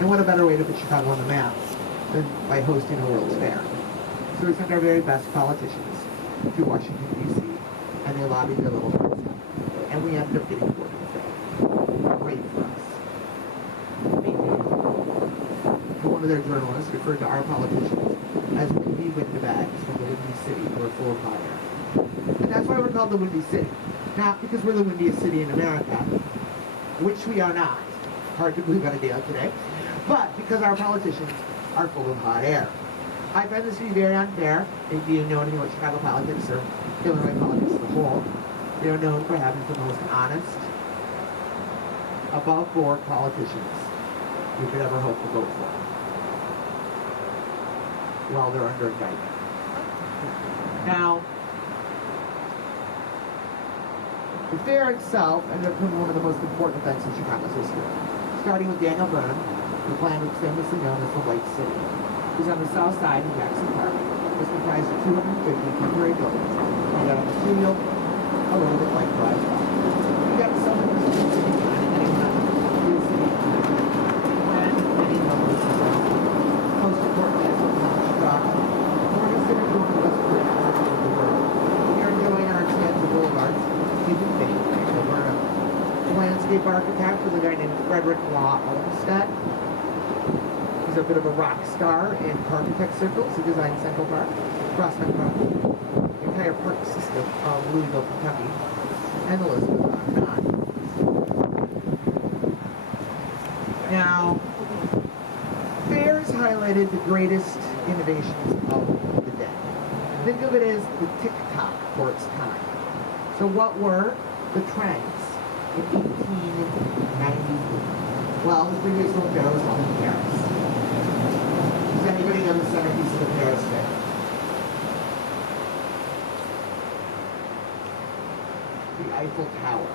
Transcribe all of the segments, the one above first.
And what a better way to put Chicago on the map than by hosting a World's Fair. So we send our very best politicians to Washington, D.C., and they lobby their little friends out. And we ended up getting Gordon Fair. Great for us. One of their journalists referred to our politicians as windy windbags from the Windy City who are full of hot air. And that's why we're called the Windy City. Not because we're the windiest city in America, which we are not. Hard to believe on a day like today. But because our politicians are full of hot air. I find this to be very unfair. If you know anything about Chicago politics or Illinois politics as a whole, they are known for having the most honest, above-board politicians you could ever hope to vote for while they're under indictment. Now, the fair itself ended up being one of the most important events in Chicago's history. Starting with Daniel Byrne, the plan was famously known as the White City. It was on the south side of Jackson Park. It was comprised of 250 temporary buildings made out of material a little bit like dry rock. You got some of the city kind of getting on the city and many numbers of them. Most importantly, as well as Chicago. We're considered one of the best areas in the world. We are enjoying our expansive boulevards, keeping faith. We're a landscape architect was a guy named Frederick Law Olmsted. He's a bit of a rock star in architect circles. He designed Central Park, Prospect Park, the entire park system of Louisville, Kentucky, and the list goes on and on. Now, fairs highlighted the greatest innovations of the day. Think of it as the TikTok for its time. So what were the trends in 1890? Well, the previous one fair was held in Paris. Does anybody know the centerpiece of the Paris Fair? The Eiffel Tower.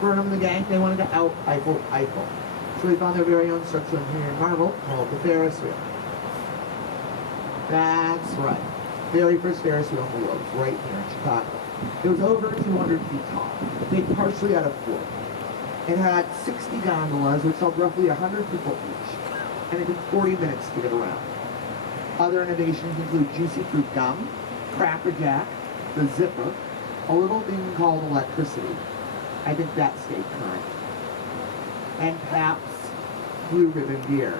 Burnham and the gang, they wanted to out Eiffel. So they found their very own structural engineering marvel called the Ferris wheel. That's right. Very first Ferris wheel in the world, right here in Chicago. It was over 200 feet tall, made partially out of wood. It had 60 gondolas, which held roughly 100 people each, and it took 40 minutes to get around. Other innovations include juicy fruit gum, Cracker Jack, the zipper, a little thing called electricity. I think that stayed current. And Pabst Blue Ribbon beer,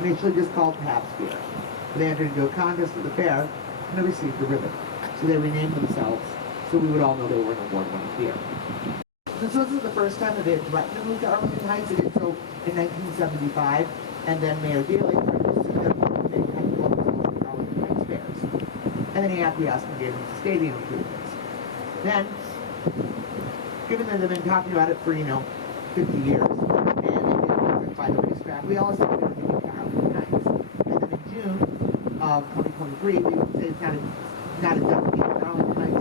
initially just called Pabst beer. They entered into a contest at the fair, and they received the ribbon. So they renamed themselves, so we would all know they were an award-winning beer. This wasn't the first time that they had threatened to move to Arlington Heights. They did so in 1975, and then Mayor Daley threatened to sue them for they had closed the Arlington Heights fairs. And then he acquiesced and gave them stadium improvements. Then, given that they've been talking about it for, 50 years, and they did by the racetrack, we all assumed they were moving to Arlington Heights. And then in June of 2023, we would say it's not a done deal. Arlington Heights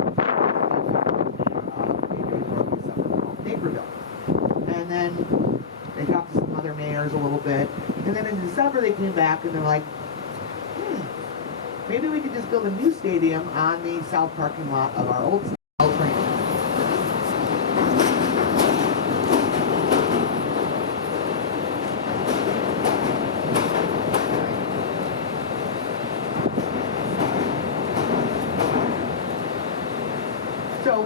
and then they talked to some other mayors a little bit. And then in December they came back and they're like, maybe we could just build a new stadium on the south parking lot of our old train. So,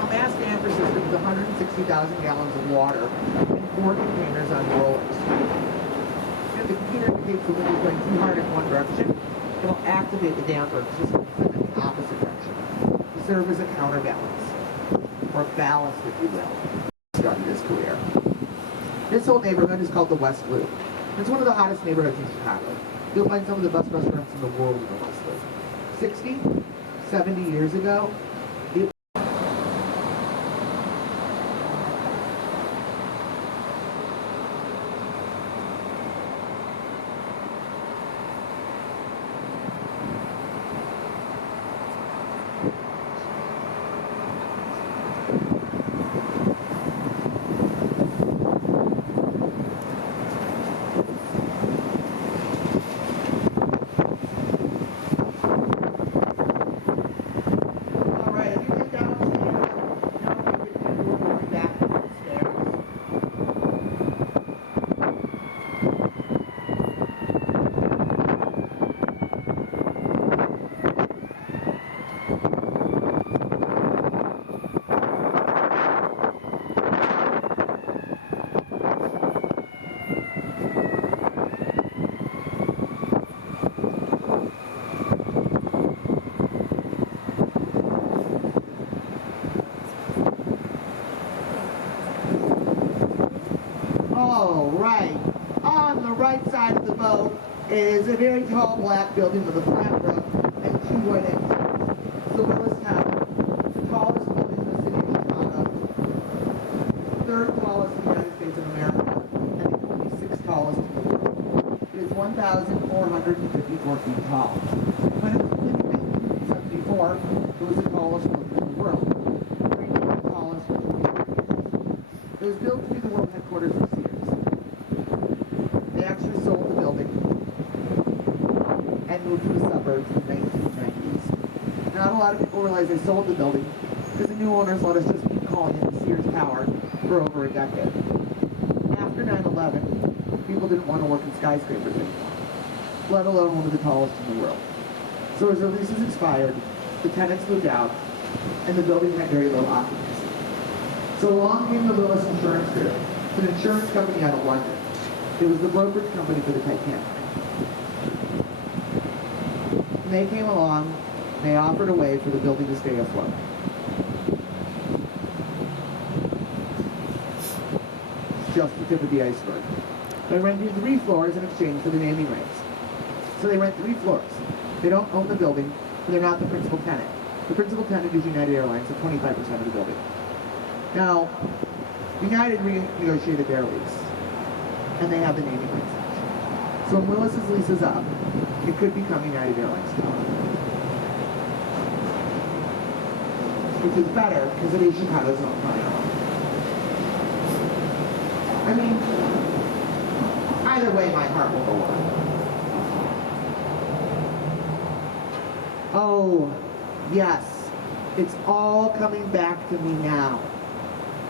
a mass damper system with 160,000 gallons of water in 4 containers on rollers. And the computer indicates the wind is going too hard in one direction, it'll activate the damper system in the opposite direction to serve as a counterbalance, or ballast, if you will. Started his career. This whole neighborhood is called the West Loop. It's one of the hottest neighborhoods in Chicago. You'll find some of the best restaurants in the world in the West Loop. 60, 70 years ago, All right. On the right side of the boat is a very tall black building with a flat roof and 2 wood engines. It's the Willis Tower, the tallest building in the city of Chicago, 3rd tallest in the United States of America, and the only 6th tallest in the world. It is 1,454 feet tall. When it was completed in 1974, it was the tallest building in the world. The tallest for 23 years. It was built to be the world headquarters of Sears. They actually sold the building and moved to the suburbs in the 1990s. Not a lot of people realize they sold the building because the new owners let us just keep calling it the Sears Tower for over a decade. After 9/11, people didn't want to work in skyscrapers anymore, let alone one of the tallest in the world. So as their leases expired, the tenants moved out, and the building had very low occupancy. So along came the Willis Insurance Group. It's an insurance company out of London. It was the brokerage company for the Titanic. And they came along, and they offered a way for the building to stay afloat. It's just the tip of the iceberg. They rented 3 floors in exchange for the naming rights. So they rent 3 floors. They don't own the building, but they're not the principal tenant. The principal tenant is United Airlines, so 25% of the building. Now, United renegotiated their lease, and they have the naming rights. So when Willis's lease is up, it could become United Airlines Tower. Which is better, because it is Chicago's own priority. I mean, either way, my heart will go on. Oh, yes, it's all coming back to me now.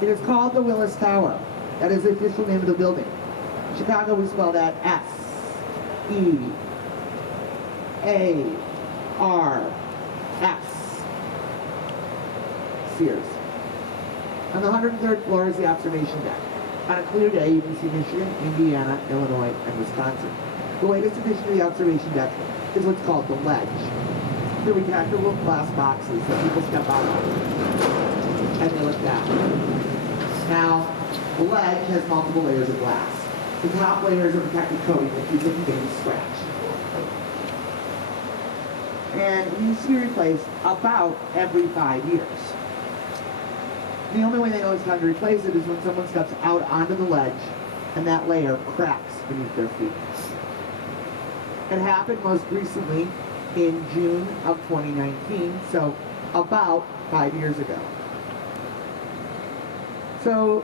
It is called the Willis Tower. That is the official name of the building. In Chicago, we spell that S-E-A-R-S. Sears. On the 103rd floor is the observation deck. On a clear day, you can see Michigan, Indiana, Illinois, and Wisconsin. The latest addition to the observation deck is what's called the ledge. The retractable glass boxes that people step out of, and they look down. Now, the ledge has multiple layers of glass. The top layer is a protective coating that keeps it from getting scratched. And it needs to be replaced about every 5 years. The only way they know it's time to replace it is when someone steps out onto the ledge and that layer cracks beneath their feet. It happened most recently in June of 2019, so about 5 years ago. So,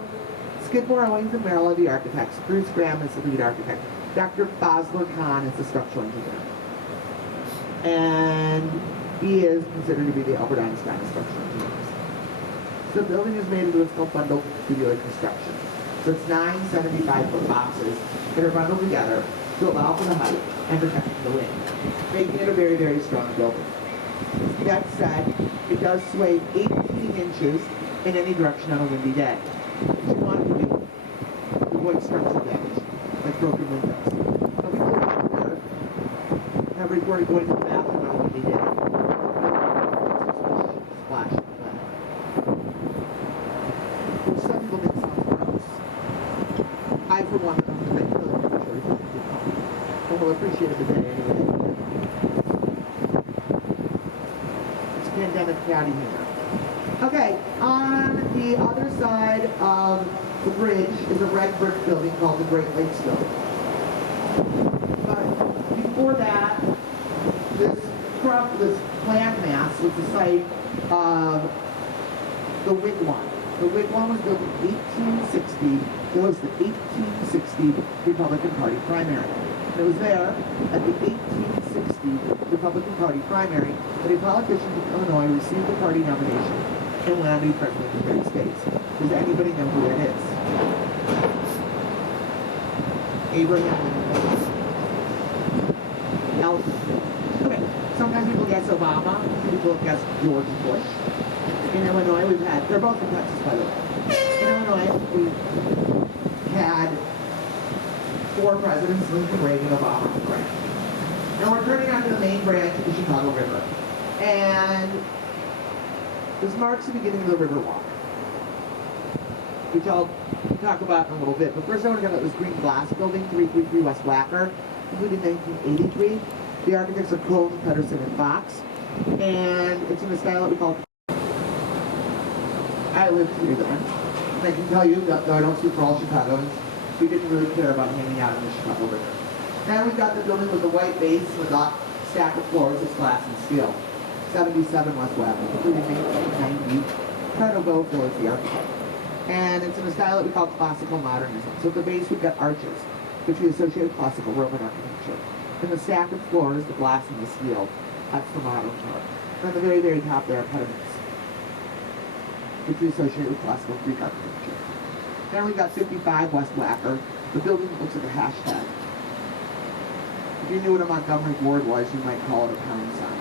Skidmore, Owings & Merrill are the architects. Bruce Graham is the lead architect. Dr. Fazlur Khan is the structural engineer. And he is considered to be the Albert Einstein of structural engineers. So the building is made into what's called bundled tubular construction. So it's 9 75-foot boxes that are bundled together to allow for the height and protect the wind, making it a very, very strong building. That said, it does sway 18 inches in any direction on a windy day. If you want it to be, to avoid structural damage, like broken windows. Some people out there have reported going to the bathroom on a windy day. Splash. Which some people think sounds gross. I, for one, don't think really sure but we'll appreciate it today anyway. It's pandemic catty humor. Okay, on the other side of the bridge is a red brick building called the Great Lakes Building. But before that, this land mass was the site of the Wigwam. The Wigwam was built in 1860. It was the 1860 Republican Party primary. And it was there at the 1860 Republican Party primary that a politician from Illinois received the party nomination and went on to be president of the United States. Does anybody know who that is? Abraham Lincoln. Elton. Okay, sometimes people guess Obama, some people guess George Bush. In Illinois, we've had, they're both in Texas, by the way. In Illinois, we've had 4 presidents, Lincoln, Reagan, Obama, and Grant. Now we're turning onto the main branch of the Chicago River. And this marks the beginning of the Riverwalk. which I'll talk about in a little bit. But first I want to talk about this green glass building, 333 West Wacker, completed in 1983. The architects are Cole, Pedersen, and Fox. And it's in a style that we call... I lived here then. And I can tell you, though I don't speak for all Chicagoans, we didn't really care about hanging out in the Chicago River. Now we've got the building with the white base with a stack of floors, it's glass and steel. 77 West Wacker, completed in 1990. Ricardo Bofill is the architect. And it's in a style that we call classical modernism. So at the base we've got arches, which we associate with classical Roman architecture. And the stack of floors, the glass and the steel, that's the modern part. And at the very, very top there are pediments, which we associate with classical Greek architecture. Then we've got 55 West Wacker, the building that looks like a hashtag. If you knew what a Montgomery board was, you might call it a pound sign.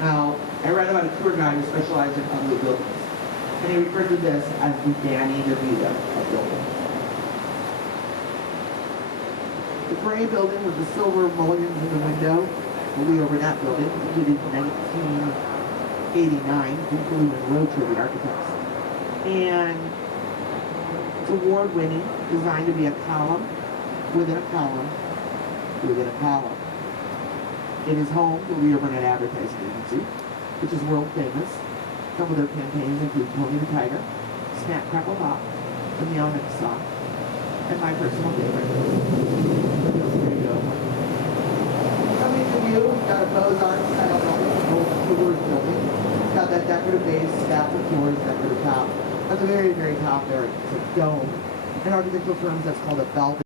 Now, I read about a tour guide who specialized in ugly buildings, and he referred to this as the Danny DeVito of buildings. The gray building with the silver mulligans in the window will be over that building, completed in 1989, including Rocher, the architects. And it's award-winning, designed to be a column within a column within a column. It is home to the Overnight Advertising Agency, which is world famous. Some of their campaigns include Tony the Tiger, Snap Crackle Pop, and the Onyx Song, and my personal favorite. There you go. Coming to you, we've got a Beaux-Arts style building, an old Tudor building. It's got that decorative base, staff with doors, decorative top. At the very, very top there, it's a dome. In architectural terms, that's called a velvet.